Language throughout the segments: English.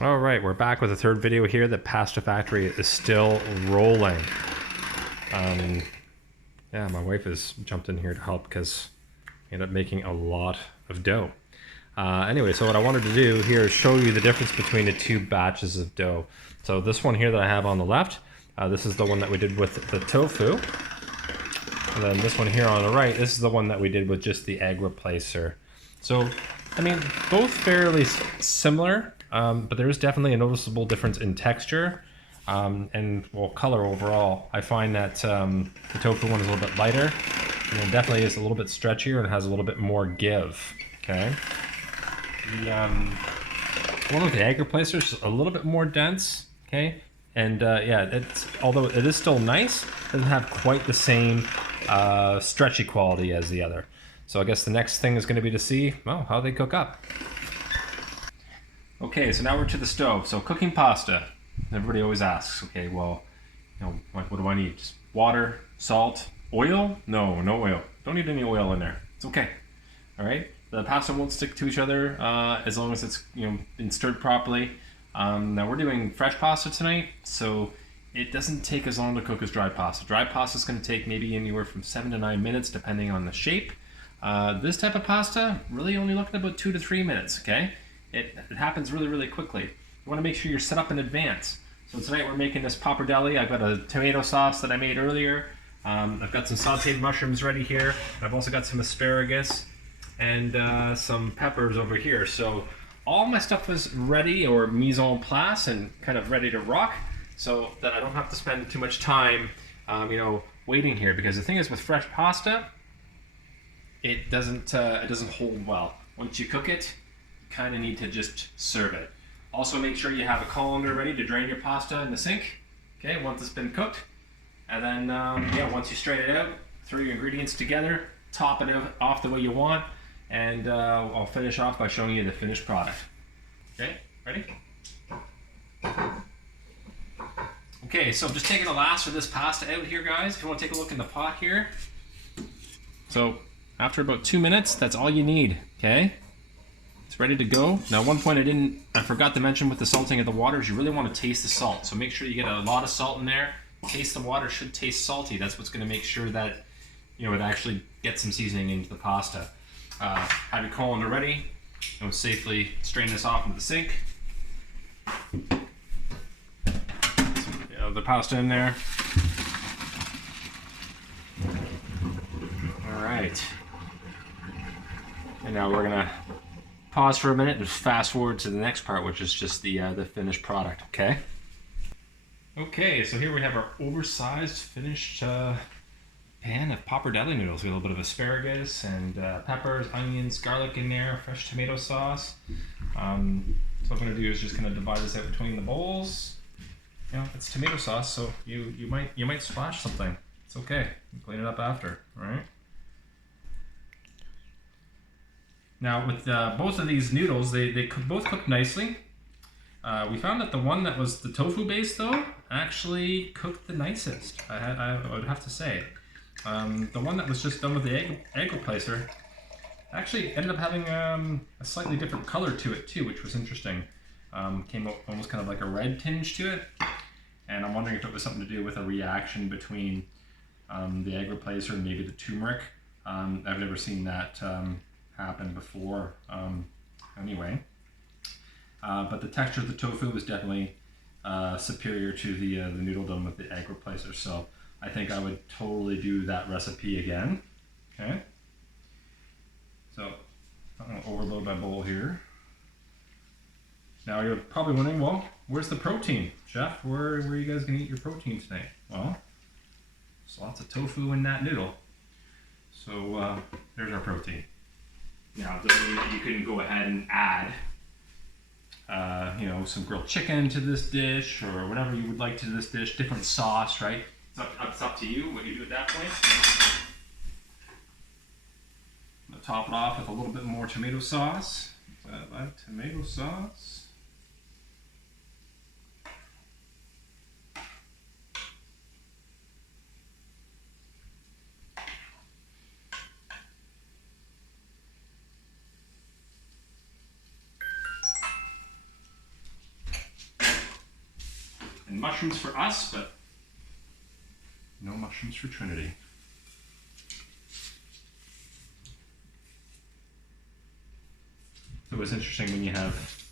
All right, we're back with a third video here. The Pasta Factory is still rolling. Yeah, my wife has jumped in here to help because I ended up making a lot of dough. Anyway, so what I wanted to do here is show you the difference between the two batches of dough. So this one here that I have on the left, this is the one that we did with the tofu. And then this one here on the right, this is the one that we did with just the egg replacer. So, I mean, both fairly similar, but there is definitely a noticeable difference in texture and, well, color overall. I find that the tofu one is a little bit lighter, and it definitely is a little bit stretchier and has a little bit more give, okay? The one with the egg replacer is a little bit more dense, okay? And yeah, it's, although it is still nice, it doesn't have quite the same stretchy quality as the other. So I guess the next thing is going to be to see, well, how they cook up. Okay, so now we're to the stove. So cooking pasta. Everybody always asks, okay, well, you know, what do I need? Just water, salt, oil? No, no oil. Don't need any oil in there. It's okay. All right. The pasta won't stick to each other as long as it's, you know, been stirred properly. Now we're doing fresh pasta tonight, so it doesn't take as long to cook as dry pasta. Dry pasta is going to take maybe anywhere from 7 to 9 minutes, depending on the shape. This type of pasta, really only looking at about 2 to 3 minutes. Okay, it happens really, really quickly. You want to make sure you're set up in advance. So tonight we're making this pappardelle. I've got a tomato sauce that I made earlier. I've got some sautéed mushrooms ready here. I've also got some asparagus and some peppers over here. So all my stuff was ready, or mise en place, and kind of ready to rock, so that I don't have to spend too much time, you know, waiting here. Because the thing is, with fresh pasta, it doesn't hold well. Once you cook it, you kind of need to just serve it. Also, make sure you have a colander ready to drain your pasta in the sink. Okay, once it's been cooked, and then yeah, once you strain it out, throw your ingredients together, top it off the way you want. And I'll finish off by showing you the finished product. Okay, ready? Okay, so I'm just taking the last of this pasta out here, guys. If you want to take a look in the pot here. So after about 2 minutes, that's all you need, okay? It's ready to go. Now, one point I forgot to mention with the salting of the water is you really want to taste the salt. So make sure you get a lot of salt in there. Taste the water should taste salty. That's what's going to make sure that, you know, it actually gets some seasoning into the pasta. Have your colander ready. And we'll safely strain this off into the sink. The pasta in there. All right. And now we're gonna pause for a minute and fast forward to the next part, which is just the finished product. Okay. Okay, so here we have our oversized finished pan of pappardelle noodles. We got a little bit of asparagus and peppers, onions, garlic in there, fresh tomato sauce. So what I'm going to do is just kind of divide this out between the bowls. You know, it's tomato sauce, so you might splash something. It's okay. You clean it up after, all right? Now with both of these noodles, they both cook nicely. We found that the one that was the tofu base, though, actually cooked the nicest. I would have to say. The one that was just done with the egg replacer actually ended up having a slightly different color to it too, which was interesting. Came out almost kind of like a red tinge to it, and I'm wondering if it was something to do with a reaction between the egg replacer and maybe the turmeric. I've never seen that happen before. Anyway, but the texture of the tofu was definitely superior to the noodle done with the egg replacer. So I think I would totally do that recipe again. Okay. So I'm going to overload my bowl here. Now you're probably wondering, well, where's the protein? Jeff, where are you guys going to eat your protein tonight? Well, there's lots of tofu in that noodle. So there's our protein. Now, it doesn't mean that you couldn't go ahead and add you know, some grilled chicken to this dish, or whatever you would like to this dish, different sauce, right? It's up to you what you do at that point. I'm going to top it off with a little bit more tomato sauce. I like tomato sauce. And mushrooms for us, but no mushrooms for Trinity. So it's interesting when you have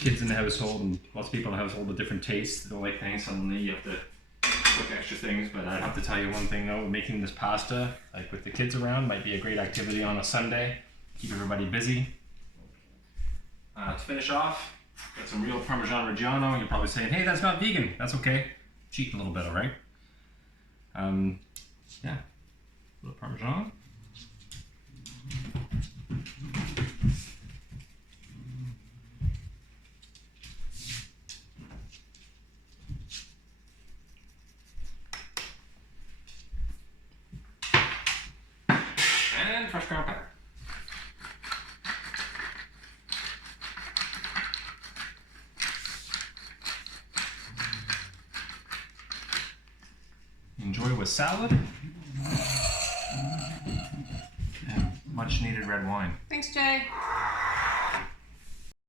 kids in the household and lots of people in the household with different tastes. They don't like things. Suddenly you have to cook extra things. But I have to tell you one thing though: making this pasta, like with the kids around, might be a great activity on a Sunday. Keep everybody busy. To finish off, got some real Parmesan Reggiano. You're probably saying, "Hey, that's not vegan." That's okay. Cheat a little bit, all right? Yeah, a little Parmesan. And fresh ground pepper. Enjoy with salad and much needed red wine. Thanks, Jay.